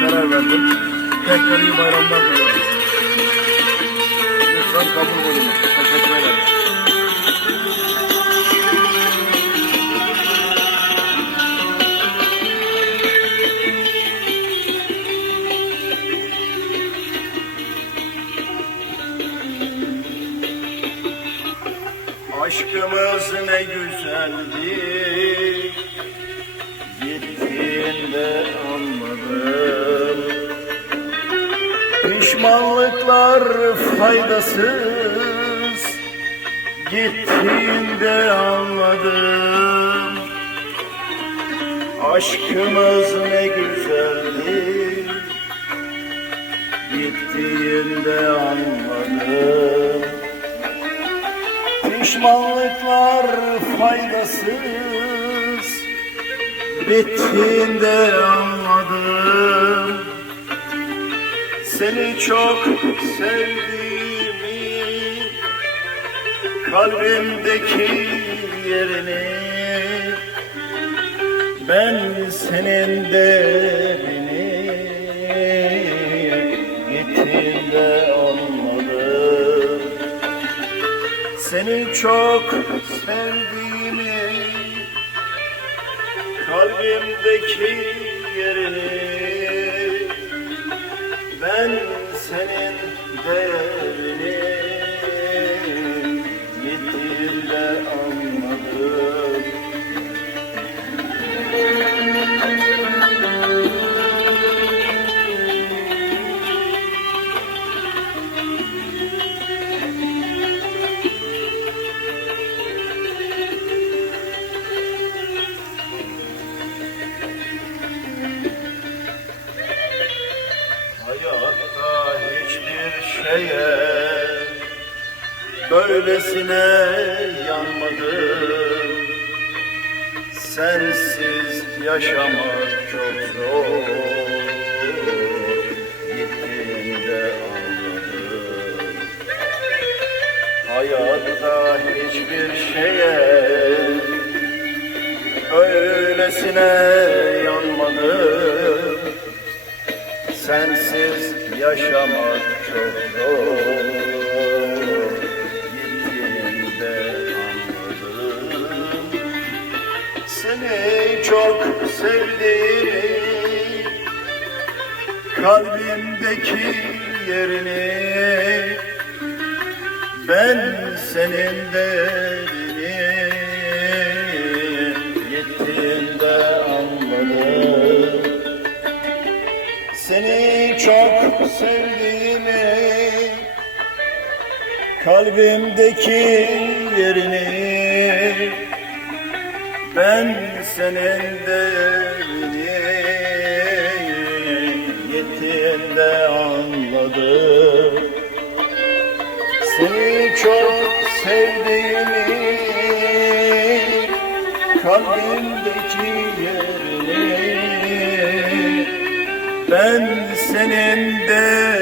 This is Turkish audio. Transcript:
karar verdim. Tekrar iyi bayramlar diliyorum. Lütfen kabul buyurun. Teşekkür ederim. Aşkımız ne güzeldi Gittiğinde anladım Pişmanlıklar faydasız. Gittiğinde anladım. Aşkımız ne güzeldi Gittiğinde anladım. Pişmanlıklar faydasız. Bittiğinde anladım Seni çok sevdiğimi Kalbimdeki yerini Ben senin derini Gittiğinde anladım seni çok sevdiğimi Kalbimdeki yerini şeye böylesine yanmadım. Sensiz yaşamak çok zor. Gittiğinde anladım. Hayatta hiçbir şeye böylesine yanmadım. Sensiz yaşamak çok zor. Gittiğinde anladım. Seni çok sevdiğimi Kalbimdeki yerini Ben senin derini seni çok sevdiğimi Kalbimdeki yerini Ben senin derini Gittiğinde anladım. Seni çok sevdiğimi Kalbimdeki ben senin de